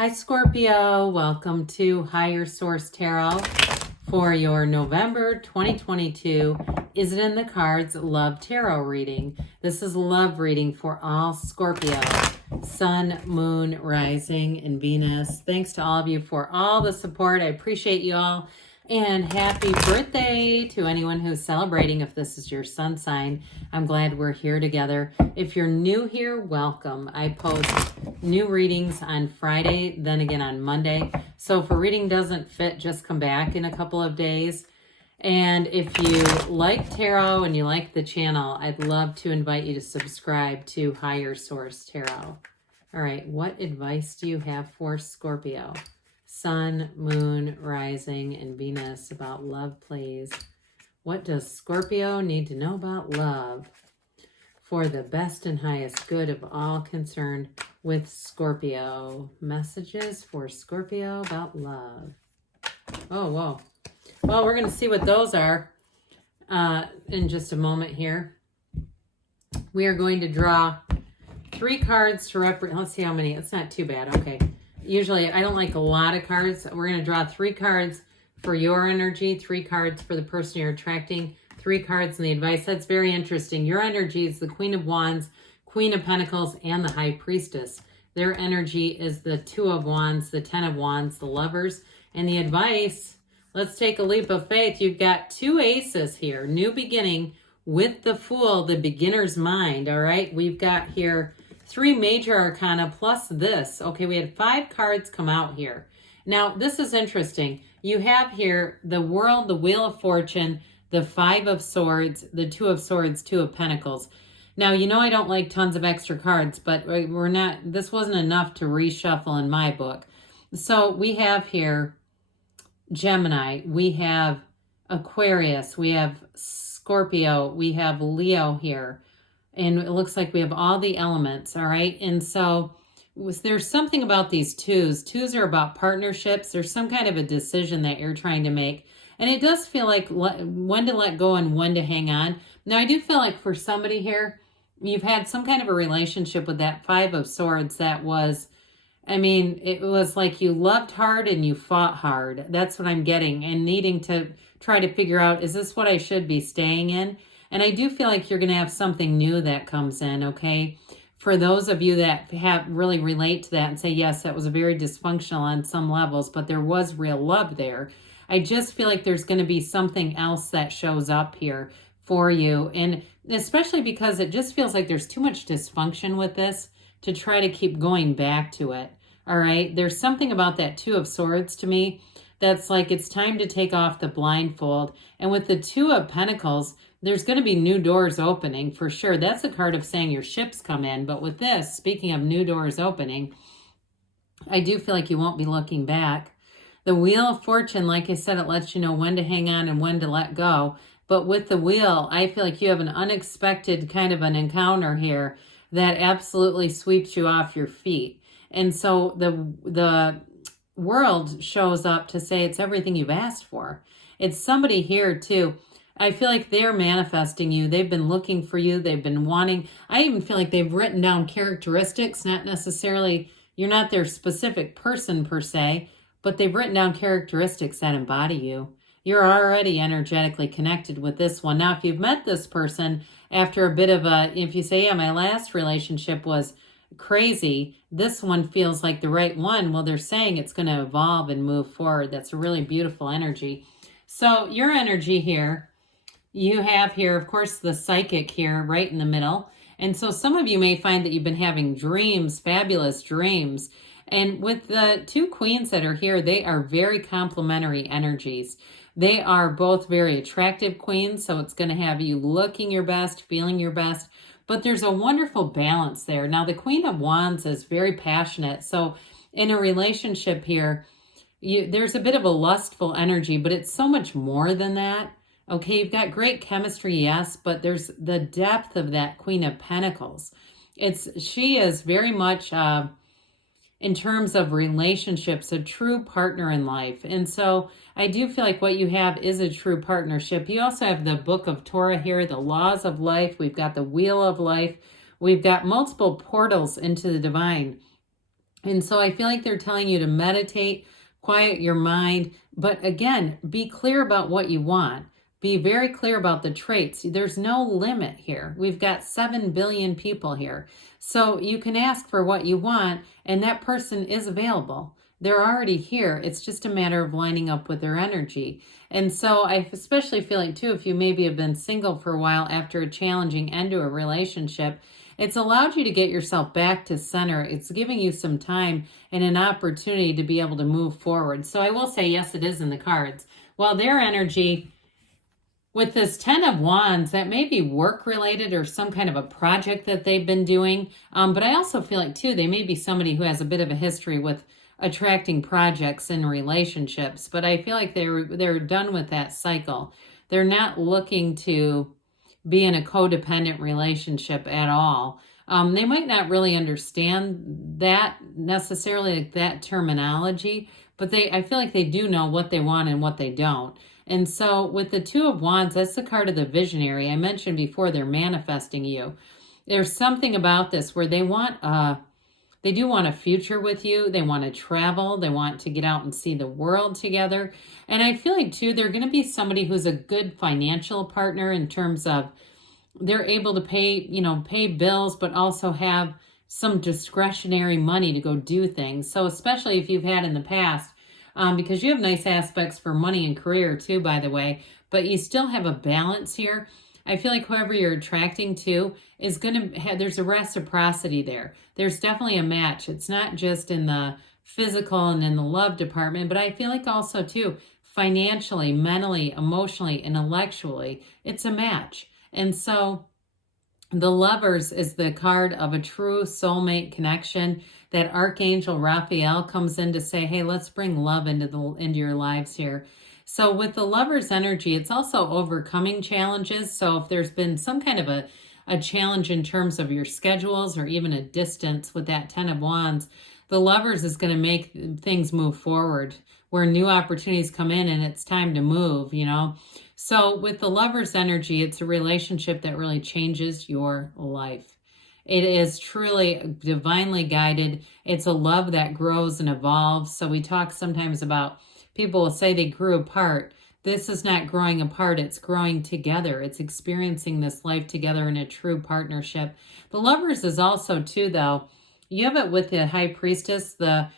Hi Scorpio, welcome to Higher Source Tarot for your November 2022 Is It in the Cards Love Tarot reading. This is a love reading for all Scorpio, Sun, Moon, Rising, and Venus. Thanks to all of you for all the support. I appreciate you all. And happy birthday to anyone who's celebrating if this is your sun sign. I'm glad we're here together. If you're new here, welcome. I post new readings on Friday, then again on Monday. So if a reading doesn't fit, just come back in a couple of days. And if you like tarot and you like the channel, I'd love to invite you to subscribe to Higher Source Tarot. All right, what advice do you have for Scorpio? Sun, Moon, Rising, and Venus about love, please. What does Scorpio need to know about love for the best and highest good of all concerned with Scorpio? Messages for Scorpio about love. Oh, whoa. Well, we're going to see what those are in just a moment here. We are going to draw 3 cards to represent. Let's see how many. It's not too bad. Okay. Usually, I don't like a lot of cards. We're going to draw 3 cards for your energy, 3 cards for the person you're attracting, 3 cards in the advice. That's very interesting. Your energy is the Queen of Wands, Queen of Pentacles, and the High Priestess. Their energy is the 2 of Wands, the 10 of Wands, the Lovers. And the advice, let's take a leap of faith. You've got 2 aces here. New beginning with the Fool, the beginner's mind, all right? We've got here 3 major arcana plus this. Okay, we had 5 cards come out here. Now, this is interesting. You have here the World, the Wheel of Fortune, the 5 of Swords, the 2 of Swords, 2 of Pentacles. Now, you know I don't like tons of extra cards, but this wasn't enough to reshuffle in my book. So we have here Gemini, we have Aquarius, we have Scorpio, we have Leo here. And it looks like we have all the elements, all right? And so there's something about these 2s. 2s are about partnerships. There's some kind of a decision that you're trying to make. And it does feel like when to let go and when to hang on. Now, I do feel like for somebody here, you've had some kind of a relationship with that 5 of Swords that was, I mean, it was like you loved hard and you fought hard. That's what I'm getting, and needing to try to figure out, is this what I should be staying in? And I do feel like you're going to have something new that comes in, okay? For those of you that really relate to that and say, yes, that was very dysfunctional on some levels, but there was real love there. I just feel like there's going to be something else that shows up here for you. And especially because it just feels like there's too much dysfunction with this to try to keep going back to it, all right? There's something about that 2 of Swords to me that's like it's time to take off the blindfold. And with the 2 of Pentacles, there's going to be new doors opening for sure. That's a card of saying your ships come in. But with this, speaking of new doors opening, I do feel like you won't be looking back. The Wheel of Fortune, like I said, it lets you know when to hang on and when to let go. But with the Wheel, I feel like you have an unexpected kind of an encounter here that absolutely sweeps you off your feet. And so the World shows up to say it's everything you've asked for. It's somebody here too. I feel like they're manifesting you. They've been looking for you. They've been wanting. I even feel like they've written down characteristics, not necessarily, you're not their specific person per se, but they've written down characteristics that embody you. You're already energetically connected with this one. Now, if you've met this person after a bit of if you say, yeah, my last relationship was crazy, this one feels like the right one. Well, they're saying it's going to evolve and move forward. That's a really beautiful energy. So your energy here, you have here, of course, the psychic here right in the middle. And so some of you may find that you've been having dreams, fabulous dreams. And with the 2 queens that are here, they are very complementary energies. They are both very attractive queens, so it's going to have you looking your best, feeling your best. But there's a wonderful balance there. Now, the Queen of Wands is very passionate. So in a relationship here, there's a bit of a lustful energy, but it's so much more than that. Okay, you've got great chemistry, yes, but there's the depth of that Queen of Pentacles. She is very much, in terms of relationships, a true partner in life. And so I do feel like what you have is a true partnership. You also have the Book of Torah here, the laws of life. We've got the Wheel of Life. We've got multiple portals into the divine. And so I feel like they're telling you to meditate, quiet your mind, but again, be clear about what you want. Be very clear about the traits. There's no limit here. We've got 7 billion people here. So you can ask for what you want, and that person is available. They're already here. It's just a matter of lining up with their energy. And so I especially feel like, too, if you maybe have been single for a while after a challenging end to a relationship, it's allowed you to get yourself back to center. It's giving you some time and an opportunity to be able to move forward. So I will say, yes, it is in the cards. Well, their energy with this 10 of Wands, that may be work related or some kind of a project that they've been doing. But I also feel like, too, they may be somebody who has a bit of a history with attracting projects in relationships. But I feel like they're done with that cycle. They're not looking to be in a codependent relationship at all. They might not really understand that necessarily, like that terminology, but I feel like they do know what they want and what they don't. And so with the Two of Wands, that's the card of the visionary. I mentioned before, they're manifesting you. There's something about this where they do want a future with you. They want to travel. They want to get out and see the world together. And I feel like, too, they're going to be somebody who's a good financial partner in terms of they're able to pay bills, but also have some discretionary money to go do things. So especially if you've had in the past, because you have nice aspects for money and career, too, by the way, but you still have a balance here. I feel like whoever you're attracting to is going to have, there's a reciprocity there. There's definitely a match. It's not just in the physical and in the love department, but I feel like also, too, financially, mentally, emotionally, intellectually, it's a match. And so the Lovers is the card of a true soulmate connection. That Archangel Raphael comes in to say, hey, let's bring love into your lives here. So with the Lover's energy, it's also overcoming challenges. So if there's been some kind of a challenge in terms of your schedules or even a distance with that 10 of Wands, the Lovers is going to make things move forward where new opportunities come in and it's time to move, So with the Lover's energy, it's a relationship that really changes your life. It is truly divinely guided. It's a love that grows and evolves. So we talk sometimes about, people will say they grew apart. This is not growing apart. It's growing together. It's experiencing this life together in a true partnership. The Lovers is also, too, though, you have it with the High Priestess, the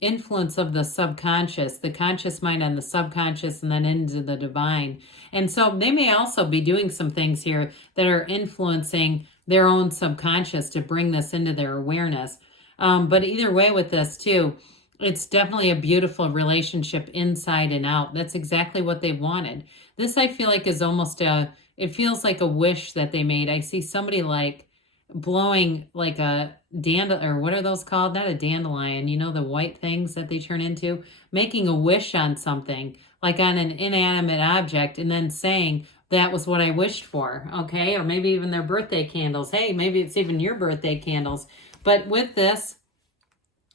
influence of the subconscious, the conscious mind on the subconscious, and then into the divine. And so they may also be doing some things here that are influencing their own subconscious to bring this into their awareness. But either way with this, too, it's definitely a beautiful relationship inside and out. That's exactly what they wanted. This, I feel like, is almost it feels like a wish that they made. I see somebody like blowing like a or what are those called? Not a dandelion, the white things that they turn into, making a wish on something, like on an inanimate object, and then saying, that was what I wished for, okay? Or maybe even their birthday candles. Hey, maybe it's even your birthday candles. But with this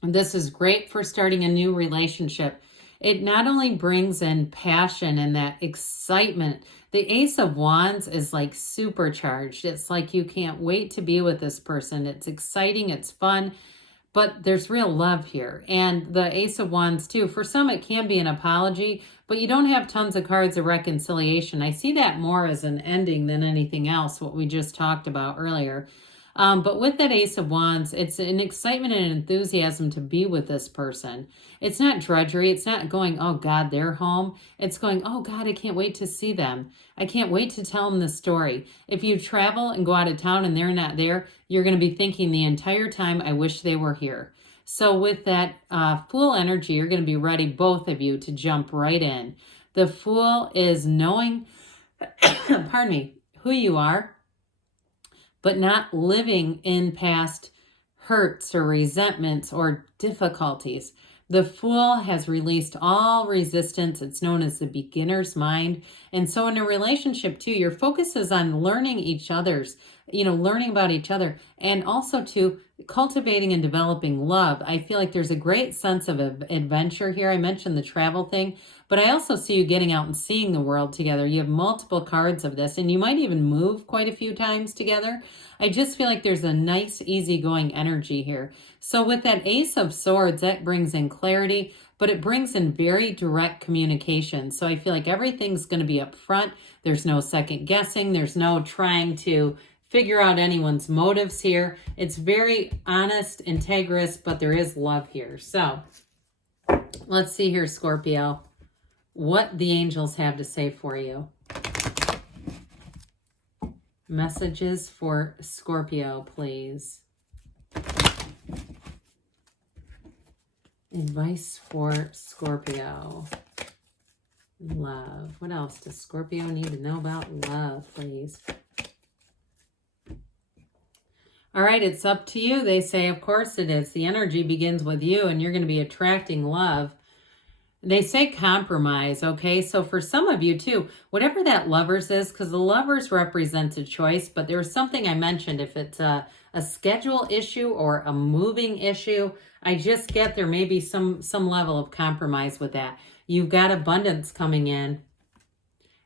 is great for starting a new relationship. It not only brings in passion and that excitement. The Ace of Wands is like supercharged. It's like you can't wait to be with this person. It's exciting. It's fun. But there's real love here. And the Ace of Wands, too, for some it can be an apology, but you don't have tons of cards of reconciliation. I see that more as an ending than anything else, what we just talked about earlier. But with that Ace of Wands, it's an excitement and enthusiasm to be with this person. It's not drudgery. It's not going, oh, God, they're home. It's going, oh, God, I can't wait to see them. I can't wait to tell them the story. If you travel and go out of town and they're not there, you're going to be thinking the entire time, I wish they were here. So with that Fool energy, you're going to be ready, both of you, to jump right in. The Fool is knowing, pardon me, who you are, but not living in past hurts or resentments or difficulties. The Fool has released all resistance. It's known as the beginner's mind. And so in a relationship, too, your focus is on learning each other's, learning about each other, and also to cultivating and developing love. I feel like there's a great sense of adventure here. I mentioned the travel thing, but I also see you getting out and seeing the world together. You have multiple cards of this, and you might even move quite a few times together. I just feel like there's a nice, easygoing energy here. So with that Ace of Swords, that brings in clarity, but it brings in very direct communication. So I feel like everything's going to be up front. There's no second guessing. There's no trying to figure out anyone's motives here. It's very honest, integrous, but there is love here. So let's see here, Scorpio, what the angels have to say for you. Messages for Scorpio, please. Advice for Scorpio. Love. What else does Scorpio need to know about love, please? All right, it's up to you. They say, of course it is. The energy begins with you, and you're going to be attracting love. They say compromise, okay? So for some of you too, whatever that Lovers is, because the Lovers represents a choice, but there was something I mentioned, if it's a schedule issue or a moving issue, I just get there may be some level of compromise with that. You've got abundance coming in,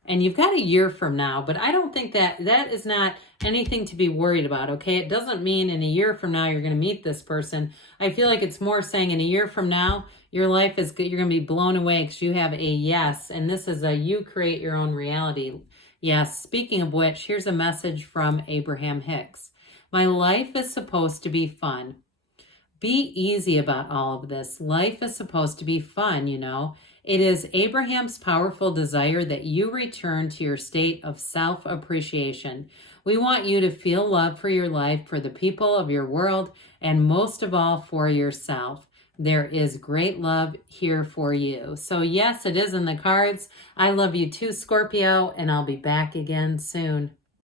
and you've got a year from now, but I don't think that is not anything to be worried about, okay? It doesn't mean in a year from now you're going to meet this person. I feel like it's more saying in a year from now, your life is good. You're going to be blown away because you have a yes, and this is a you create your own reality. Yes, speaking of which, here's a message from Abraham Hicks. My life is supposed to be fun. Be easy about all of this. Life is supposed to be fun, you know. It is Abraham's powerful desire that you return to your state of self-appreciation. We want you to feel love for your life, for the people of your world, and most of all, for yourself. There is great love here for you. So yes, it is in the cards. I love you too, Scorpio, and I'll be back again soon.